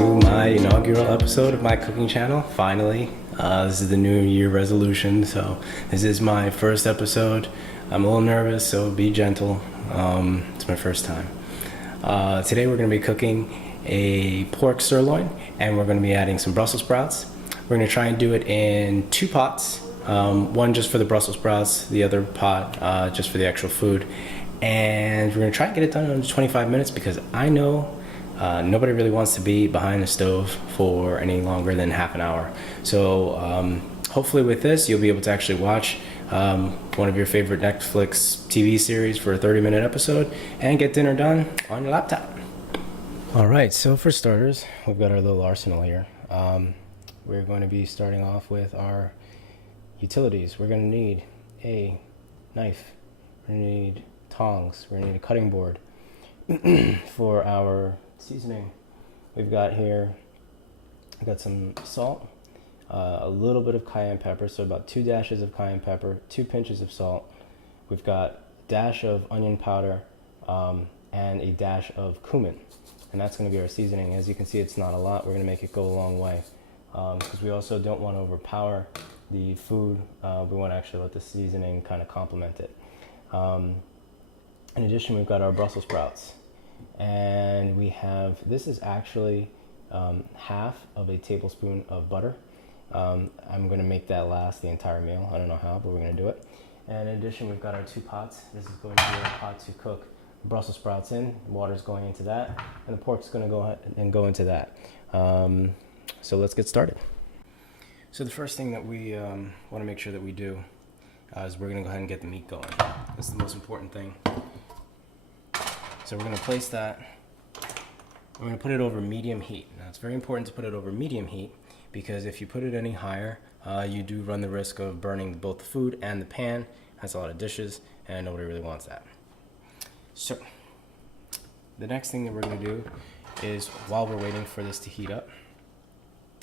to my inaugural episode of my cooking channel. Finally, this is the New Year resolution, so this is my first episode. I'm a little nervous, so be gentle. It's my first time. Today we're going to be cooking a pork sirloin, and we're going to be adding some Brussels sprouts. We're going to try and do it in 2 pots. One just for the Brussels sprouts, the other pot just for the actual food. And we're going to try and get it done in under 25 minutes because I know nobody really wants to be behind the stove for any longer than half an hour. So hopefully with this you'll be able to actually watch one of your favorite Netflix TV series for a 30-minute episode and get dinner done on your laptop. Alright, so for starters, we've got our little arsenal here. We're going to be starting off with our utilities. We're going to need a knife, we're going to need tongs, we're going to need a cutting board. For our seasoning, we've got some salt, a little bit of cayenne pepper, so about 2 dashes of cayenne pepper, 2 pinches of salt. We've got a dash of onion powder and a dash of cumin, and that's going to be our seasoning. As you can see, it's not a lot. We're going to make it go a long way because we also don't want to overpower the food. We want to actually let the seasoning kind of complement it. In addition, we've got our Brussels sprouts, and this is actually half of a tablespoon of butter. I'm going to make that last the entire meal. I don't know how, but we're going to do it. And in addition, we've got our 2 pots. This is going to be our pot to cook Brussels sprouts in. Water's going into that, and the pork's going to go ahead and go into that. So let's get started. So the first thing that we want to make sure that we do is we're going to go ahead and get the meat going. That's the most important thing. So we're going to place that, we're going to put it over medium heat. Now it's very important to put it over medium heat because if you put it any higher, you do run the risk of burning both the food and the pan. That's a lot of dishes and nobody really wants that. So the next thing that we're going to do is, while we're waiting for this to heat up,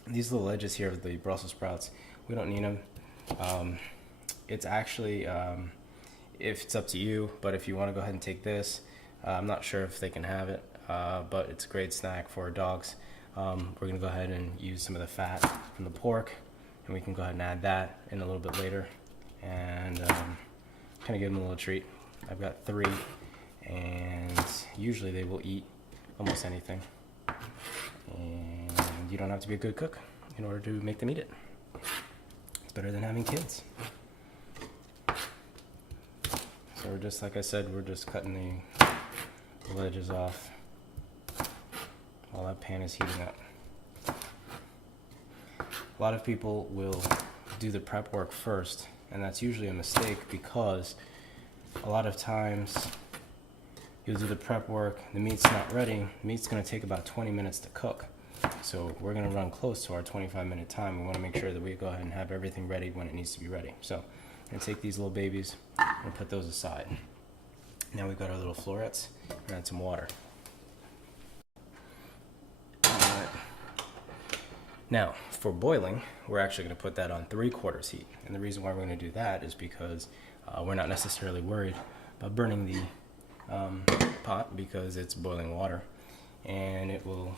these little edges here of the Brussels sprouts, we don't need them. It's actually, if it's up to you, but if you want to go ahead and take this, I'm not sure if they can have it, but it's a great snack for dogs. We're going to go ahead and use some of the fat from the pork, and we can go ahead and add that in a little bit later and kind of give them a little treat. I've got 3, and usually they will eat almost anything. And you don't have to be a good cook in order to make them eat it. It's better than having kids. So we're just, like I said, we're just cutting the edges off while that pan is heating up. A lot of people will do the prep work first, and that's usually a mistake because a lot of times you'll do the prep work, the meat's not ready, the meat's going to take about 20 minutes to cook. So we're going to run close to our 25-minute time. We want to make sure that we go ahead and have everything ready when it needs to be ready. So I'm going to take these little babies and put those aside. Now we've got our little florets, and add some water. Alright. Now, for boiling, we're actually going to put that on 3/4 heat. And the reason why we're going to do that is because we're not necessarily worried about burning the pot because it's boiling water, and it will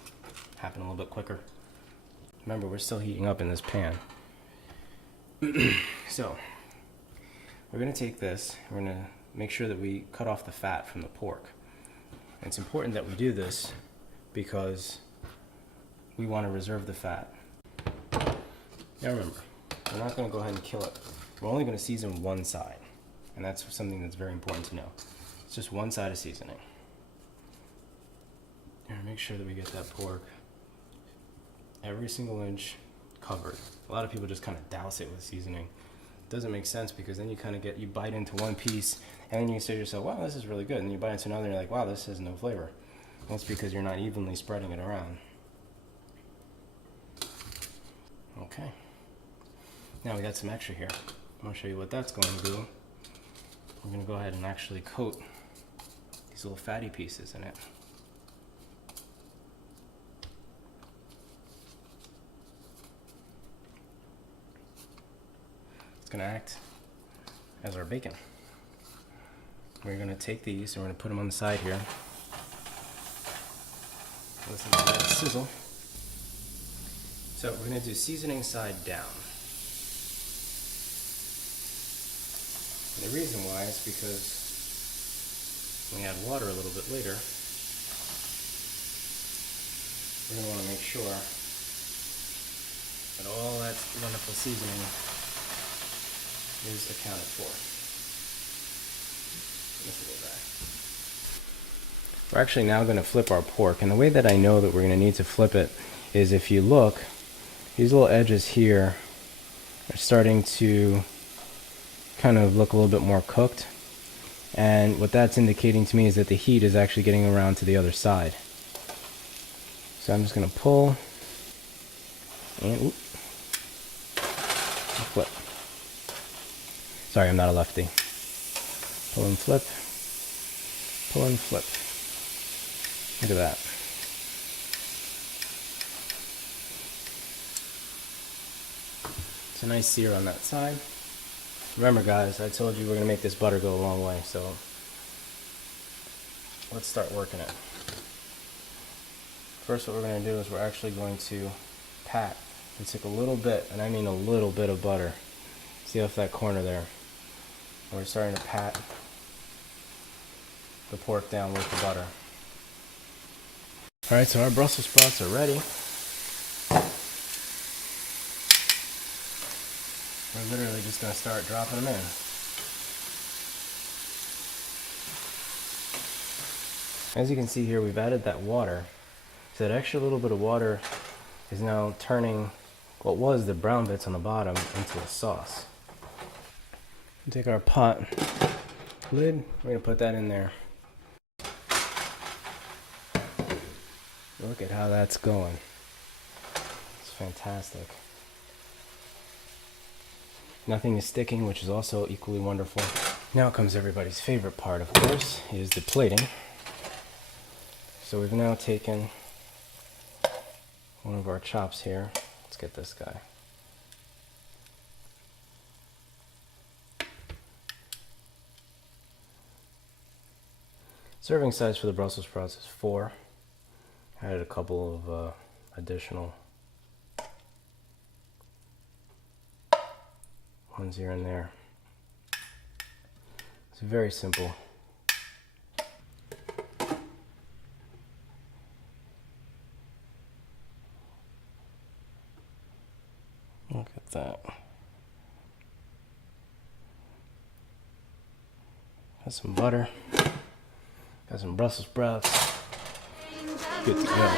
happen a little bit quicker. Remember, we're still heating up in this pan. So, we're going to take this, we're going to make sure that we cut off the fat from the pork. And it's important that we do this because we want to reserve the fat. Now remember, we're not going to go ahead and kill it. We're only going to season one side. And that's something that's very important to know. It's just one side of seasoning. And make sure that we get that pork every single inch covered. A lot of people just kind of douse it with seasoning. It doesn't make sense because then you bite into one piece and then you say to yourself, wow, this is really good. And you bite into another and you're like, wow, this has no flavor. That's because you're not evenly spreading it around. Okay. Now we got some extra here. I'm going to show you what that's going to do. We're going to go ahead and actually coat these little fatty pieces in it. It's going to act as our bacon. We're going to take these and we're going to put them on the side here. Listen to that sizzle. So we're going to do seasoning side down. And the reason why is because when we add water a little bit later, we're going to want to make sure that all that wonderful seasoning is accounted for. We're actually now going to flip our pork, and the way that I know that we're going to need to flip it is if you look, these little edges here are starting to kind of look a little bit more cooked, and what that's indicating to me is that the heat is actually getting around to the other side. So I'm just going to pull and flip. Sorry, I'm not a lefty. Pull and flip. Pull and flip. Look at that. It's a nice sear on that side. Remember guys, I told you we're going to make this butter go a long way, so let's start working it. First what we're going to do is we're actually going to pat. We took a little bit, and I mean a little bit of butter. See off that corner there. And we're starting to pat the pork down with the butter. Alright, so our Brussels sprouts are ready. We're literally just going to start dropping them in. As you can see here, we've added that water. So that extra little bit of water is now turning what was the brown bits on the bottom into a sauce. We'll take our pot lid, we're going to put that in there. Look at how that's going. It's fantastic. Nothing is sticking, which is also equally wonderful. Now comes everybody's favorite part, of course, is the plating. So we've now taken one of our chops here. Let's get this guy. Serving size for the Brussels sprouts is 4. I added a couple of additional ones here and there. It's very simple. Look at that. Got some butter. Got some Brussels sprouts. Good to go.